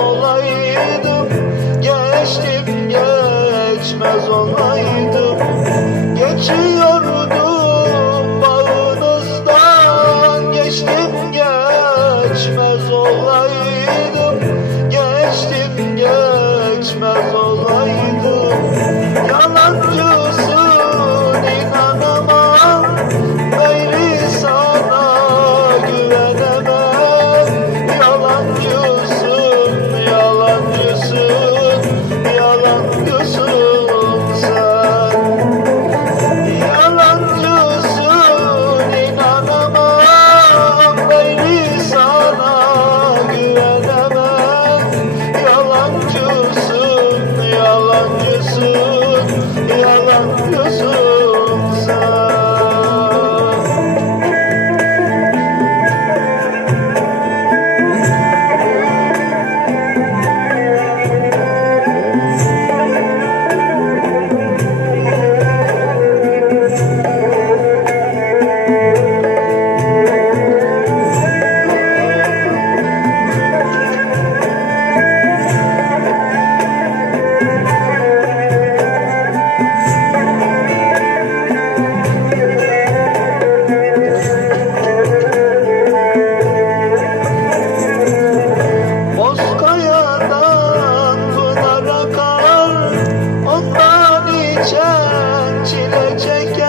olaydı. Içen çile çeker